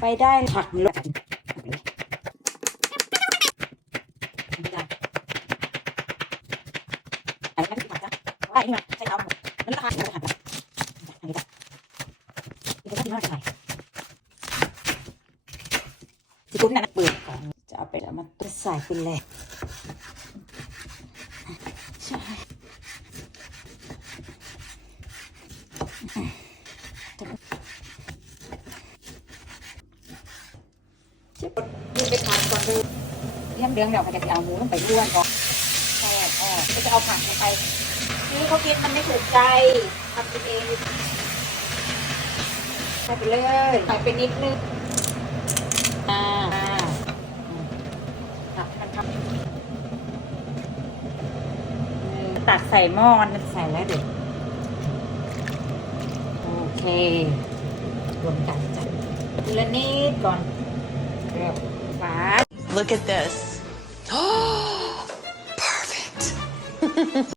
ไปได้ผักมันลงอันนี้ไม่ใช่ผักจ้ะว่าอันนี้มันใช่เอาหมดมันราคาถูกกว่าอันนี้จ้ะนี่ก็ที่น่าจะไหนสิกุ้มนั่นเปิดก่อนจะเอาไปเอามาตัวใส่ไปเลยใช่จ็บ ไปทานก่อนดูเลี้ยงเลี้ยงเดี๋ยวเขาจะเอาหมูลงไปล้วนก่อนแช่แช่ก็จะเอาผักลงไป นี่เขากินมันไม่ถูกใจทำกินเองใส่ไปเลยใส่ไปนิดนึงอ่าอ่าอืมผักให้มันทำตักใส่หม้อนั่นใส่แล้วเด็กโอเครวมกันจ้ะทีละนิดก่อน Look at this.